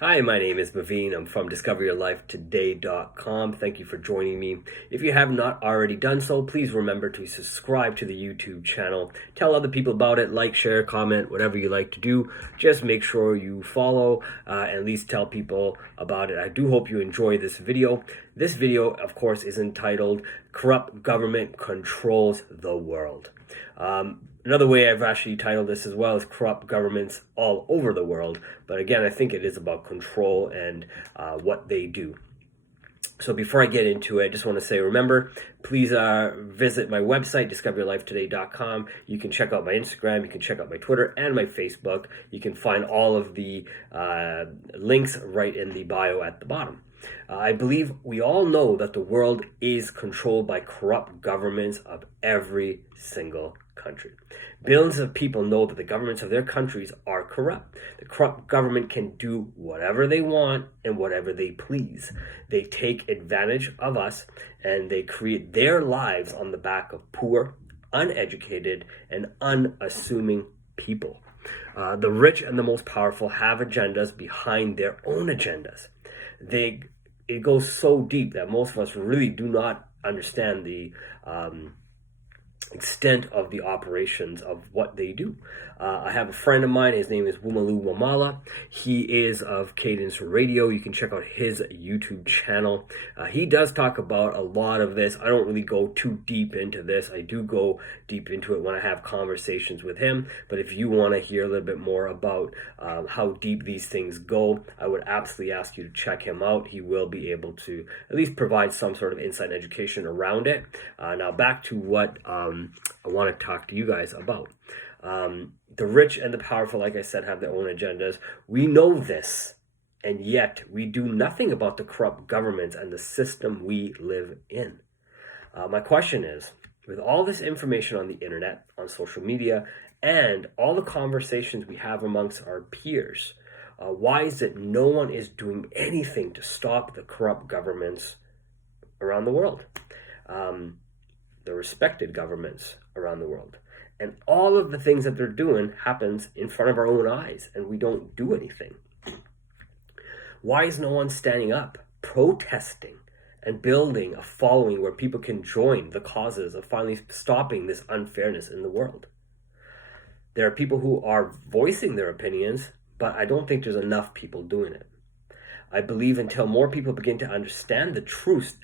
Hi, my name is Maveen. I'm from discoveryourlifetoday.com. Thank you for joining me. If you have not already done so, please remember to subscribe to the YouTube channel. Tell other people about it, like, share, comment, whatever you like to do. Just make sure you follow, at least tell people about it. I do hope you enjoy this video. This video, of course, is entitled Corrupt Government Controls the World. Another way I've actually titled this as well is Corrupt Governments All Over the World. But again, I think it is about control and what they do. So before I get into it, I just want to say, remember, please visit my website, discoveryourlifetoday.com. You can check out my Instagram, you can check out my Twitter and my Facebook. You can find all of the links right in the bio at the bottom. I believe we all know that the world is controlled by corrupt governments of every single country. Billions of people know that the governments of their countries are corrupt. The corrupt government can do whatever they want and whatever they please. They take advantage of us and they create their lives on the back of poor, uneducated, and unassuming people. The rich and the most powerful have agendas behind their own agendas. It goes so deep that most of us really do not understand the extent of the operations of what they do. I have a friend of mine, his name is Wamala. He is of Cadence Radio. You can check out his YouTube channel. He does talk about a lot of this. I don't really go too deep into this. I do go deep into it when I have conversations with him. But if you want to hear a little bit more about how deep these things go, I would absolutely ask you to check him out. He will be able to at least provide some sort of insight and education around it. Now back to what I want to talk to you guys about. The rich and the powerful, like I said, have their own agendas. We know this, and yet we do nothing about the corrupt governments and the system we live in. My question is, with all this information on the internet, on social media, and all the conversations we have amongst our peers, why is it no one is doing anything to stop the corrupt governments around the world? The respected governments around the world. And all of the things that they're doing happens in front of our own eyes, and we don't do anything. Why is no one standing up, protesting, and building a following where people can join the causes of finally stopping this unfairness in the world? There are people who are voicing their opinions, but I don't think there's enough people doing it. I believe until more people begin to understand the truth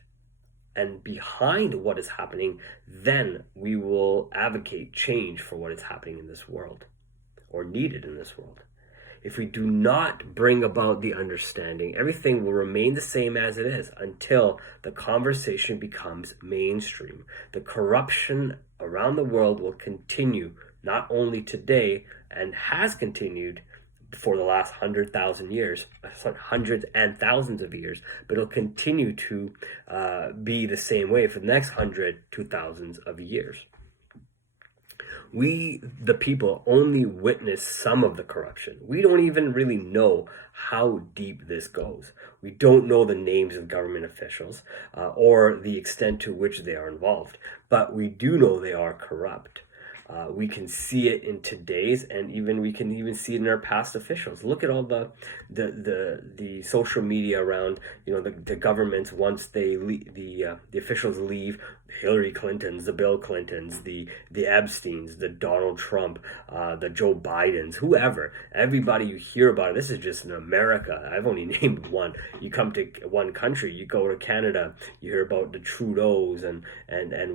and behind what is happening, then we will advocate change for what is happening in this world or needed in this world. If we do not bring about the understanding, everything will remain the same as it is until the conversation becomes mainstream. The corruption around the world will continue, not only today, and has continued for the last 100,000 years, hundreds and thousands of years, but it'll continue to be the same way for the next 100 to thousands of years. We, the people, only witness some of the corruption. We don't even really know how deep this goes. We don't know the names of government officials or the extent to which they are involved, but we do know they are corrupt. We can see it in today's, and we can even see it in our past officials. Look at all the social media around, the governments once the officials leave. Hillary Clintons, the Bill Clintons, the Epsteins, the Donald Trump, the Joe Bidens, whoever, everybody you hear about. This is just in America. I've only named one. You come to one country, you go to Canada, you hear about the Trudeaus and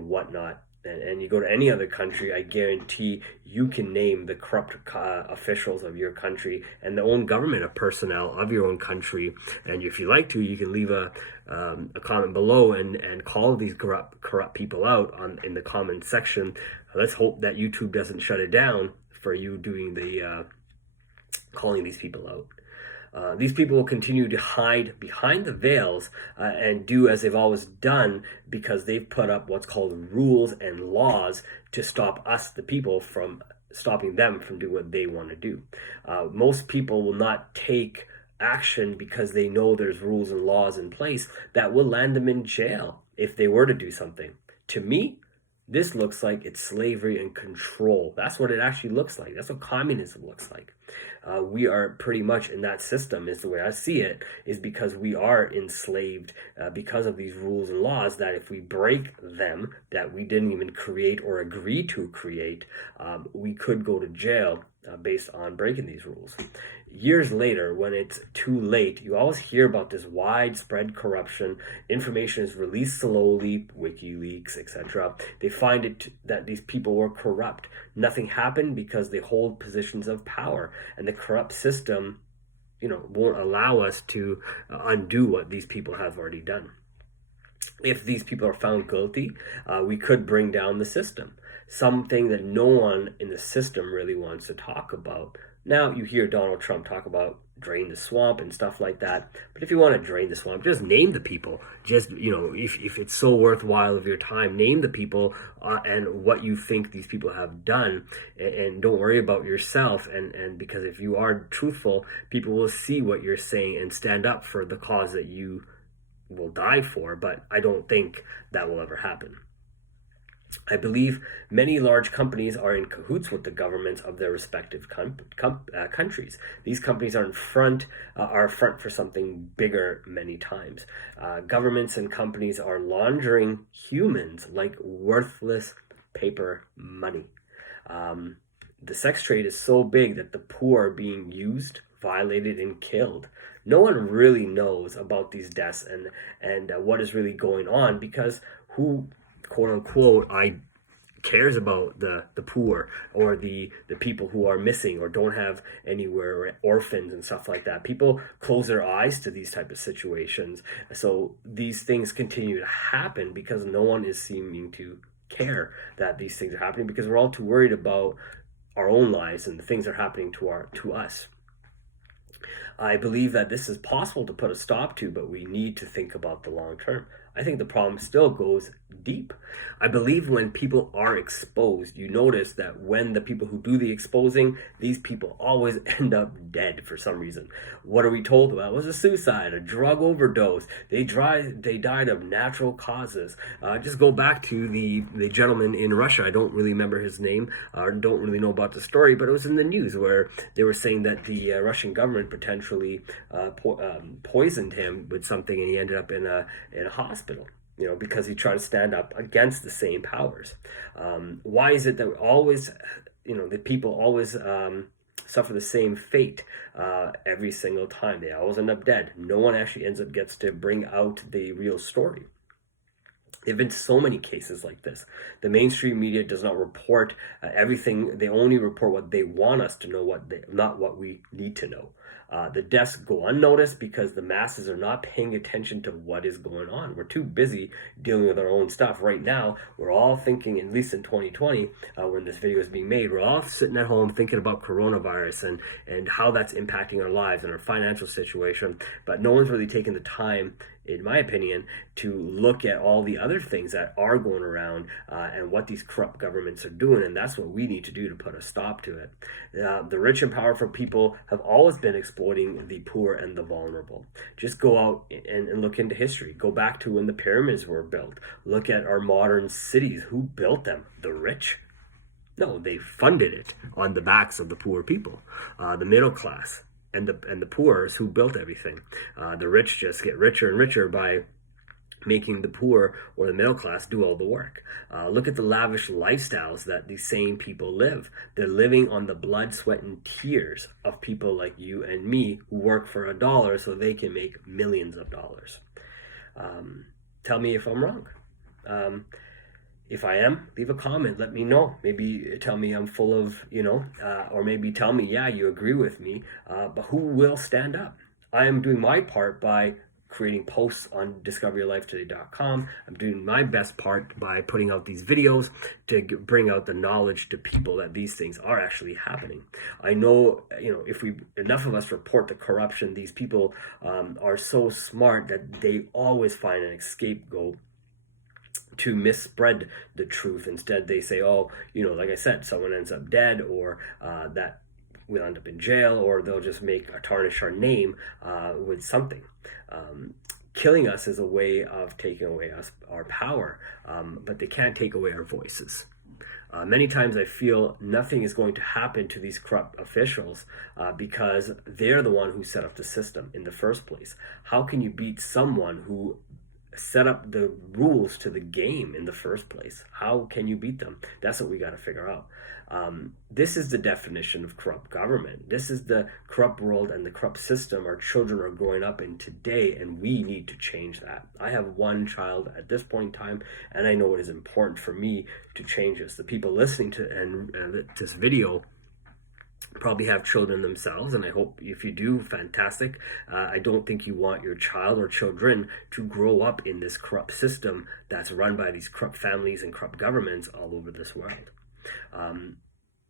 whatnot. And you go to any other country, I guarantee you can name the corrupt officials of your country and the own government personnel of your own country. And if you like to, you can leave a comment below and call these corrupt people out in the comment section. Let's hope that YouTube doesn't shut it down for you doing the calling these people out. These people will continue to hide behind the veils and do as they've always done because they've put up what's called rules and laws to stop us, the people, from stopping them from doing what they want to do. Most people will not take action because they know there's rules and laws in place that will land them in jail if they were to do something. To me, This looks like it's slavery and control. That's what it actually looks like. That's what communism looks like. We are pretty much in that system, is the way I see it, is because we are enslaved because of these rules and laws that if we break them, that we didn't even create or agree to create, we could go to jail based on breaking these rules. Years later, when it's too late, you always hear about this widespread corruption. Information is released slowly, WikiLeaks, etc. They find it that these people were corrupt. Nothing happened because they hold positions of power, and the corrupt system, won't allow us to undo what these people have already done. If these people are found guilty, we could bring down the system. Something that no one in the system really wants to talk about. Now, you hear Donald Trump talk about drain the swamp and stuff like that. But if you want to drain the swamp, just name the people. Just, if it's so worthwhile of your time, name the people and what you think these people have done. And don't worry about yourself. And because if you are truthful, people will see what you're saying and stand up for the cause that you will die for. But I don't think that will ever happen. I believe many large companies are in cahoots with the governments of their respective countries. These companies are front for something bigger many times. Governments and companies are laundering humans like worthless paper money. The sex trade is so big that the poor are being used, violated, and killed. No one really knows about these deaths and what is really going on, because who, quote unquote, cares about the poor or the people who are missing or don't have anywhere, or orphans and stuff like that. People close their eyes to these type of situations. So these things continue to happen because no one is seeming to care that these things are happening, because we're all too worried about our own lives and the things that are happening to us. I believe that this is possible to put a stop to, but we need to think about the long term. I think the problem still goes deep. I believe when people are exposed, you notice that when the people who do the exposing, these people always end up dead for some reason. What are we told? Well, it was a suicide, a drug overdose. They died of natural causes. Just go back to the gentleman in Russia. I don't really remember his name, or don't really know about the story, but it was in the news where they were saying that the Russian government potentially poisoned him with something, and he ended up in a hospital. Because he tried to stand up against the same powers. Why is it that always, the people always suffer the same fate every single time? They always end up dead. No one actually gets to bring out the real story. There have been so many cases like this. The mainstream media does not report everything. They only report what they want us to know, not what we need to know. The deaths go unnoticed because the masses are not paying attention to what is going on. We're too busy dealing with our own stuff. Right now, we're all thinking, at least in 2020, when this video is being made, we're all sitting at home thinking about coronavirus and how that's impacting our lives and our financial situation. But no one's really taking the time, in my opinion, to look at all the other things that are going around and what these corrupt governments are doing. And that's what we need to do to put a stop to it. The rich and powerful people have always been exploiting the poor and the vulnerable. Just go out and look into history. Go back to when the pyramids were built. Look at our modern cities. Who built them? The rich? No, they funded it on the backs of the poor people, the middle class. And the poor is who built everything. The rich just get richer and richer by making the poor or the middle class do all the work. Look at the lavish lifestyles that these same people live. They're living on the blood, sweat, and tears of people like you and me who work for $1 so they can make millions of dollars. Tell me if I'm wrong. If I am, leave a comment. Let me know. Maybe tell me I'm full of, or maybe tell me, yeah, you agree with me. But who will stand up? I am doing my part by creating posts on discoveryourlifetoday.com. I'm doing my best part by putting out these videos to bring out the knowledge to people that these things are actually happening. I know, if enough of us report the corruption, these people are so smart that they always find an scapegoat to misspread the truth. Instead, they say, like I said, someone ends up dead, or that we'll end up in jail, or they'll just tarnish our name with something. killing us is a way of taking away our power, but they can't take away our voices. Many times I feel nothing is going to happen to these corrupt officials because they're the one who set up the system in the first place. How can you beat someone who set up the rules to the game in the first place? How can you beat them? That's what we got to figure out. This is the definition of corrupt government. This is the corrupt world and the corrupt system our children are growing up in today, and we need to change that. I have one child at this point in time, and I know it is important for me to change this. The people listening to this video probably have children themselves, and I hope if you do, fantastic. I don't think you want your child or children to grow up in this corrupt system that's run by these corrupt families and corrupt governments all over this world.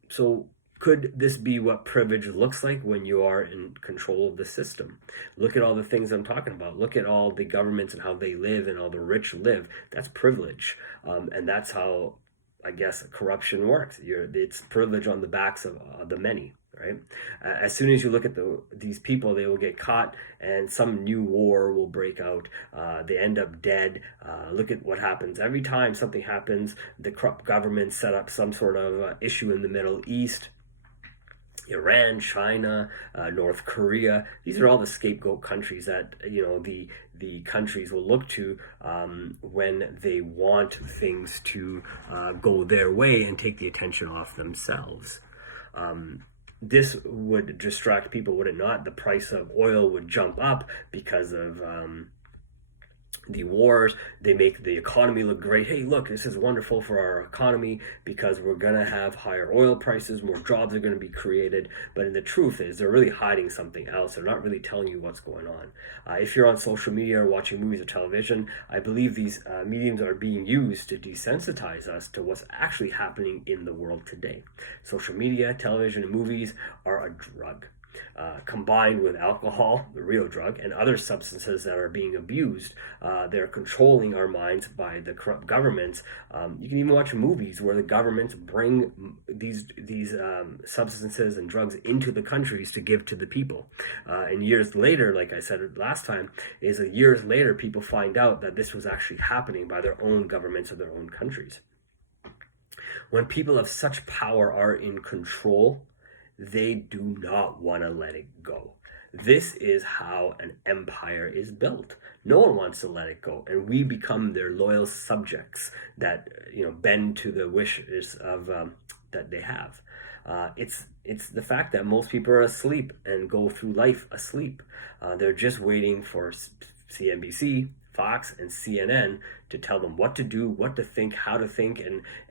So could this be what privilege looks like when you are in control of the system? Look at all the things I'm talking about. Look at all the governments and how they live and all the rich live. That's privilege. And that's how, I guess, corruption works. It's privilege on the backs of the many, right? As soon as you look at these people, they will get caught and some new war will break out. They end up dead. Look at what happens. Every time something happens, the corrupt government set up some sort of issue in the Middle East. Iran, China, North Korea. These are all the scapegoat countries that the countries will look to when they want things to go their way and take the attention off themselves. This would distract people, would it not? The price of oil would jump up because of the wars. They make the economy look great. Hey, look, this is wonderful for our economy because we're going to have higher oil prices, more jobs are going to be created. But in the truth is, they're really hiding something else. They're not really telling you what's going on. If you're on social media or watching movies or television, I believe these mediums are being used to desensitize us to what's actually happening in the world today. Social media, television, and movies are a drug. Combined with alcohol, the real drug, and other substances that are being abused, they're controlling our minds by the corrupt governments. You can even watch movies where the governments bring these substances and drugs into the countries to give to the people. And years later, like I said last time, years later people find out that this was actually happening by their own governments of their own countries. When people of such power are in control, they do not want to let it go. This is how an empire is built. No one wants to let it go, and we become their loyal subjects that bend to the wishes of that they have. It's the fact that most people are asleep and go through life asleep. They're just waiting for CNBC, Fox, and CNN to tell them what to do, what to think, how to think,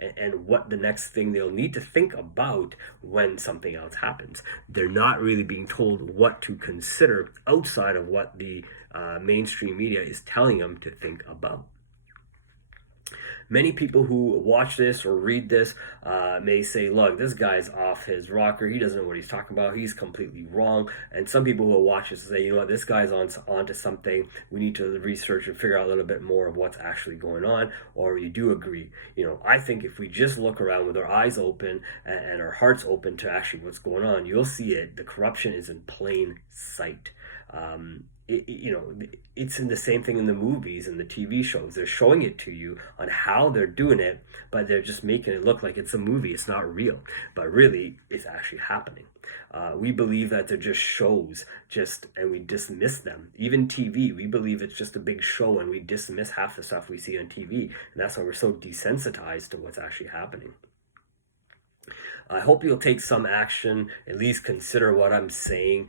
and what the next thing they'll need to think about when something else happens. They're not really being told what to consider outside of what the mainstream media is telling them to think about. Many people who watch this or read this may say, look, this guy's off his rocker. He doesn't know what he's talking about. He's completely wrong. And some people who will watch this say, this guy's onto something. We need to research and figure out a little bit more of what's actually going on. Or you do agree. I think if we just look around with our eyes open and our hearts open to actually what's going on, you'll see it. The corruption is in plain sight. It's in the same thing in the movies and the TV shows. They're showing it to you on how they're doing it, but they're just making it look like it's a movie. It's not real, but really it's actually happening. We believe that they're just shows, and we dismiss them. Even TV, we believe it's just a big show, and we dismiss half the stuff we see on TV, and that's why we're so desensitized to what's actually happening. I hope you'll take some action, at least consider what I'm saying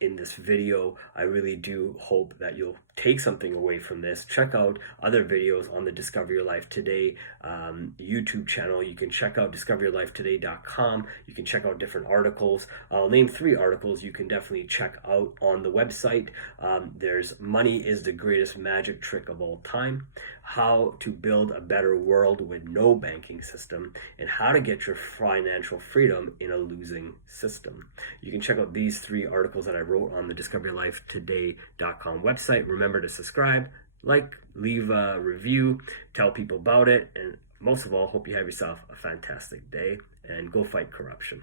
in this video. I really do hope that you'll take something away from this. Check out other videos on the Discover Your Life Today YouTube channel. You can check out discoveryourlifetoday.com. You can check out different articles. I'll name 3 articles you can definitely check out on the website. There's Money is the Greatest Magic Trick of All Time, How to Build a Better World with No Banking System, and How to Get Your Financial Freedom in a Losing System. You can check out these 3 articles that I wrote on the discoveryourlifetoday.com website. Remember to subscribe, leave a review, tell people about it, and most of all, hope you have yourself a fantastic day and go fight corruption.